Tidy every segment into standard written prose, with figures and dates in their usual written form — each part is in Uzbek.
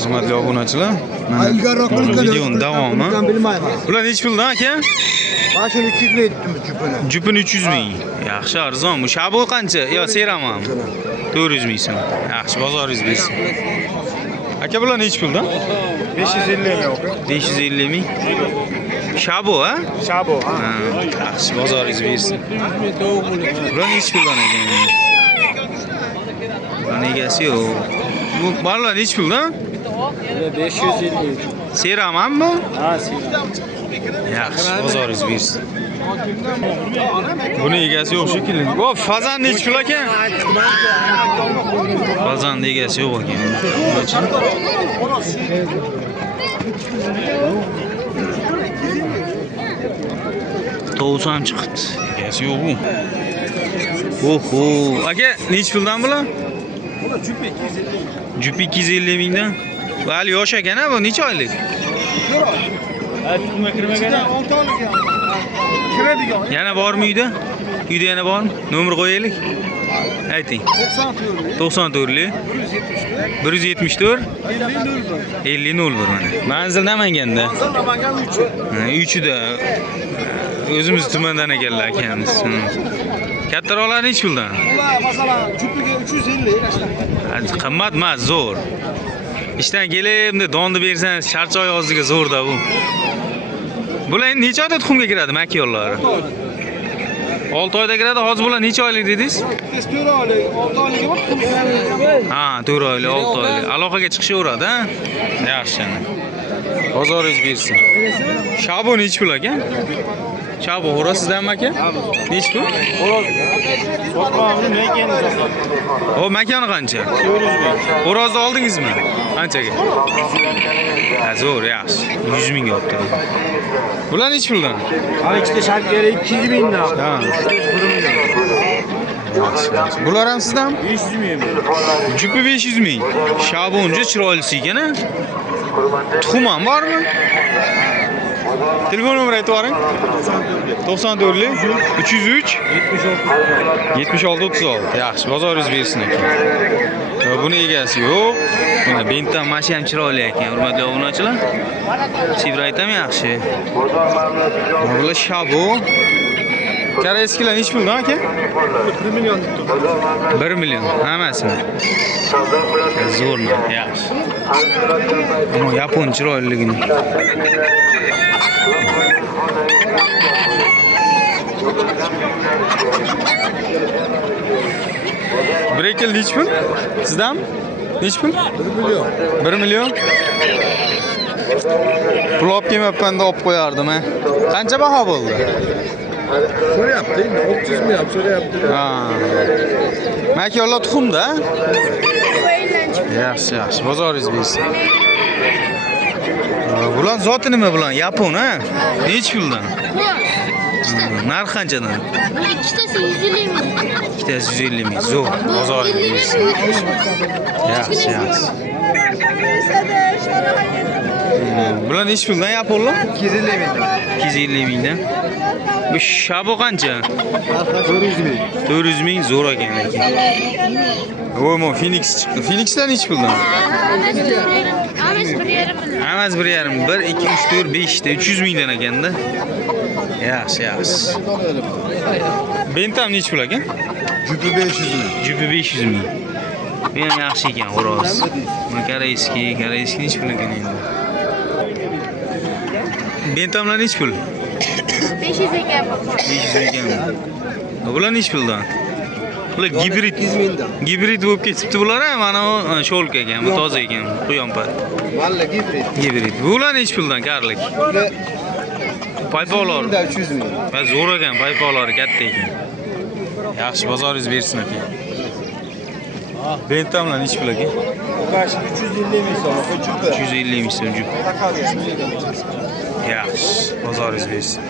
Hurmatli obunachilar, mana videoning davomi. Bular necha puldan aka? Mana shuni 200 ming aytdim jupini. Jupini 300 ming. Yaxshi arzon. Bu shabo qancha? Yo, seramam. 400 ming so'm. Yaxshi, bozoringiz bersin. Aka bular necha puldan? 550 ming aka. 550 ming. Shabo, ha? Shabo, ha. Yaxshi, bozoringiz bersin. Bular necha puldan ekan? Bular egasi yo'q. Bu bolalar necha puldan? 550. Seramanmi? Ha, seram. Yaxshi, bozoringiz bersin. Buni egasi yo'q shekilli. O, fazan necha pul ekan? Fazan egasi yo'q ekan. 90 chiqdi. Egasi yo'q bu. Oho, aka, necha puldan bular? Jupi 250 mingdan. Hali yosh ekan-a, bu necha oylik? Yana bormi uyda? Uyda yana bormi? Nomer qo'yaylik. Ayting. 94 174 50 01 mana. Manzil Namanganda. Uchida. O'zimiz tumandan ekanlar akamiz. Kattaroqlar necha puldan? Ular masalan jupiga 350. Qimmat emas, zo'r. Ishdan kelimda donni bersangiz, charchoq yoziga zo'rda bu. Bular endi necha oyda tuxumga kiradi makiyonlari? 6 oyda kiradi. Hozir bular necha oylik dedingiz? 4 oylik, 6 oylik bor. Ha, 4 oylik, 6 oylik. Aloqaga chiqishaveradi, ha? Yaxshi. Bozoringiz bersin. Shabo necha pul ekan? Shabo xo'ra sizdanmi aka? Necha pul? Sotmoqni makiyani sotaman. O, makiyani qancha? 400 ming. Xo'rozni oldingizmi? Qanchaga? Ha, zo'r, yaxshi. 100 mingga olib turadi. Bular necha puldan? Hali ikkita sharkari 200 mingdan. Ha. 1 million. Bular ham sizdanmi? 500 ming. Jupi 500 ming. Shabonchi chiroylisi ekan-a? Tuxum ham bormi? Telefon nomeri aytib yuboring. 94 303 76 36. Yaxshi, bozoringiz bersin ekan. Buni egasi yo'q. Mana Bentam mashina ham chiroyli ekan, hurmatli obunachilar. Chevrolet ham yaxshi. Bular shabo. Koreyskilar necha puldan aka? 1 million. 1 million. Hammasimi? Zo'rmi? Yaxshi. Ammo yapon chiroyliligini. Brekel necha pul? Sizdan? Necha pul? 1 million. 1 million. Pul olib kelmabman-da olib qo'yardim, ha. Qancha baho bo'ldi? So'rayapti, 600 ming ham so'rayapti. Ha. Makiyonlar tuxumda? Yaxshi, yaxshi. Bozoringiz bersin. Bular zoti nima bular? Yapon, ha? Necha puldan? Narx qanchadan? Ikkitasi 150 ming. Ikkitasi 150 ming. Zo'r. Bozoringiz bersin. Yaxshi, yaxshi. Bular necha puldan yaponlar? 250 mingdan. 250 mingdan. Bu shabo qancha? 400 ming. 400 ming zo'r ekan lekin. O'mo Phoenix chiqdi. Phoenixdan necha puldan? Hammasi 1.5. 1, 2, 3, 4, 5 ta 300 mingdan ekanda. Yaxshi, yaxshi. Bentam necha pul ekan? Jupi 500 ming. Jupi 500 ming. Bu ham yaxshi ekan, xo'roz. Mana koreyskiy necha pul ekan endi? Bentamlar necha pul? 500 ekan. 500 ekan. Bular necha puldan? Bular gibrid. Gibrid bo'lib ketibdi bular, mana bu sho'lka ekan, bu toza ekan, quyonpat. Valla gibrid. Gibrid. Bular necha puldan karlik? Paypoqlar. 300 ming. Va zo'r ekan, paypoqlari katta ekan. Yaxshi, bozoringiz bersin aka. Bentamlar necha pul ekan? Ukash 350 ming so'm, jupi. 350 ming so'm jup. Yaxshi, bozoringiz bersin.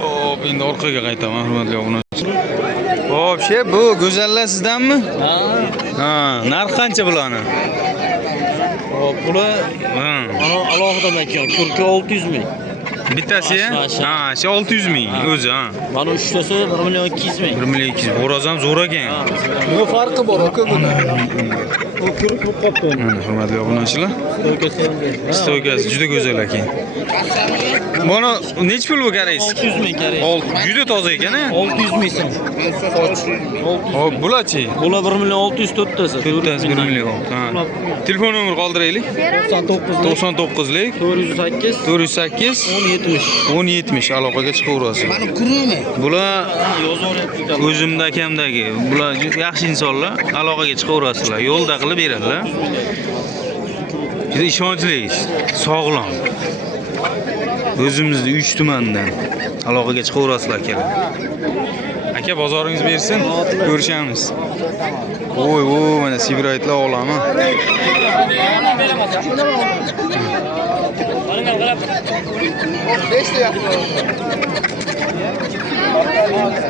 Hop, endi orqaga qaytaman, hurmatli obunachilar. Hop, bu go'zallar sizdanmi? Ha, narx qancha bularni? Hop, bular alohida makon, turki 600 ming. Bittasi? Ha, 600 ming o'zi, ha. Mana uchtasi 1 million 200 ming. 1 million 200. Xo'roz ham zo'r ekan. Nima farqi bor aka bunda? Ko'rib qopdi. Mana hurmatli obunachilar. Stoykasi juda go'zal ekan. Mana nech pul bu karays? 600 ming kerak. Juda toza ekan-a. 600 ming so'm. Hop, bularchi? Bular 1 million 600 to'rttasi. 1 million. Ha. Telefon nomer qoldiraylik. 99 99lik 408 408 1070 aloqaga chiqaverasiz. Bular o'zimda akamdagi, bular juda yaxshi insonlar, aloqaga chiqaverasizlar, yo'lda qilib beradilar. Juda ishonchli, sog'lom. O'zimizning 3 tumandan aloqaga chiqaverasizlar akalar. Aka bozoringiz bersin, ko'rishamiz. Voy, mana Sibraytlar olami.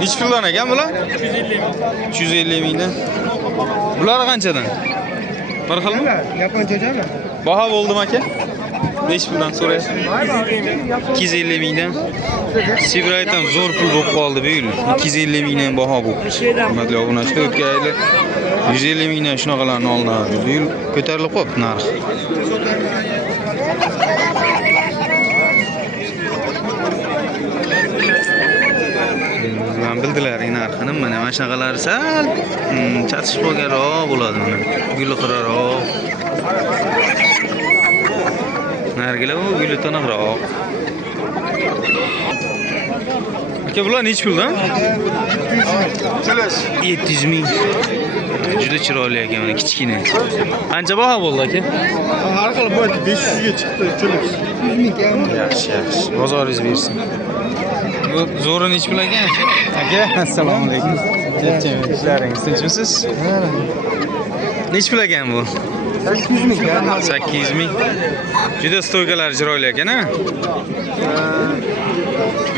Nech puldan ekan bular? 350 mingdan. Bular qanchadan? Bir xilmi? Yaponchachami? Baho bo'ldimi aka? Nech puldan so'raysiz? 250 mingdan. Sibraytdan zo'r pul bo'lib qoldi bu yil. 250 mingdan baho bo'ldi. Hurmatli obunachilar, o'tgan yili 150 mingdan shunaqalarni olinardi. Bu yil ko'tarilib qoldi narx. Men bildilar narxini, mana shunaqalar sal chatishib qolganroq bo'ladi mana. Guli qiraroq. Nargilar u guli tiniqroq. Aka bular nech puldan? 700 ming. Juda chiroyli ekan, mana kichkina. Qancha baho bo'ldi aka? Har xil bo'ldi, 500 ga chiqdi, cho'lik. 100 ming kam. Yaxshi. Bozoringiz bersin. Bu zo'ri nech pul ekan? Aka, assalomu alaykum. Ishlaringiz tinchmisiz? Nech pul ekan bu? 800 ming kam. 800 ming. Juda stoykalar chiroyli ekan-a?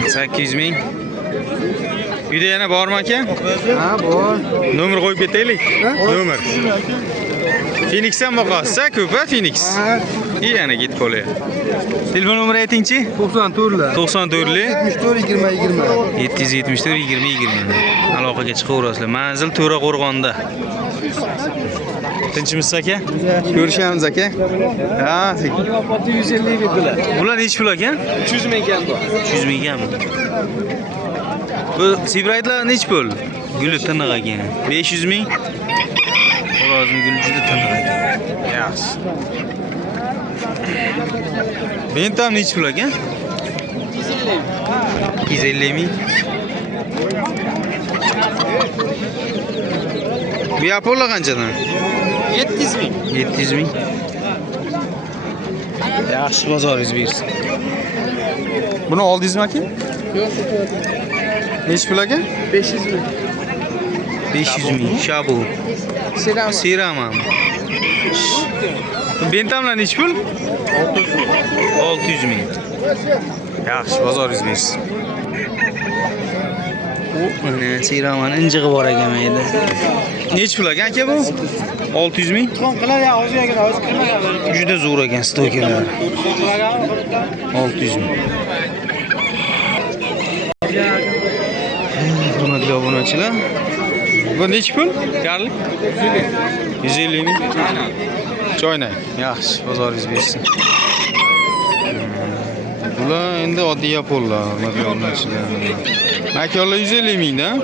800 ming. Uyda yana bormi aka? Ha, bor. Nomer qo'yib ketaylik. Nomer. Phoenix ham boqasiz-a, ko'p-a Phoenix. Yana ketib qolyapti. Telefon nomeri ayting-chi? 94lar. 94lik 74 20 20. 774 20 20. Aloqaga chiqaverasizlar. Manzil To'raqo'rg'onda. Tinchmisiz aka? Ko'rishamiz aka. Ha, 150 ming bular. bular nech pul aka? 300 ming kam bu. 300 ming kam. Bu Sibraytlar nech pul? Guli tiniq ekan. 500 ming. Xo'rozning guli juda tiniq ekan. Yaxshi. Bentam nech pul aka? 250 ming. Bu Yaponlar qanchadan? 700 ming. 700 ming. Yaxshi bozoringiz bersin. Buni oldingizmi aka? Nech pul aka? 500 ming. 500 ming. Shabu. Sirama. Bentamlar nech pul? 600 ming. Yaxshi, bozoringiz bersin. Mana Siramani injig'i bor ekan mayda. Nech pul aka bu? 600 ming. Juda zo'r ekan stoykalar. 600 ming. Hurmatli obunachilar, bu nech pul? Garlik? 150 ming. Choynak. Yaxshi, bozoringiz bersin. Bular endi oddiy yaponlar, hurmatli obunachilar. Makonlar 150 mingdan.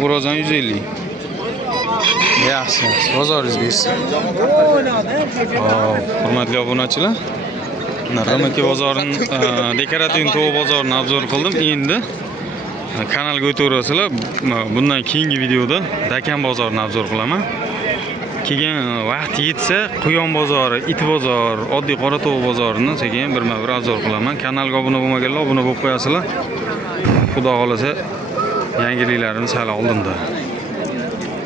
Xo'rozon 150. Yaxshi, bozoringiz bersin. Hurmatli obunachilar, Ramaka bozorining dekorativ to'g'ri bozorini obzor qildim. Endi kanalga o'taverasizlar. Bundan keyingi videoda Dakan bozorini obzor qilaman. Keyin vaqt yetsa Quyon bozori, It bozor, oddiy qora tovuq bozorini sekin birma-bir obzor qilaman. Kanalga obuna bo'lmaganlar obuna bo'lib qo'yasizlar. Xudo xolasa yangiliklarimiz hali oldinda.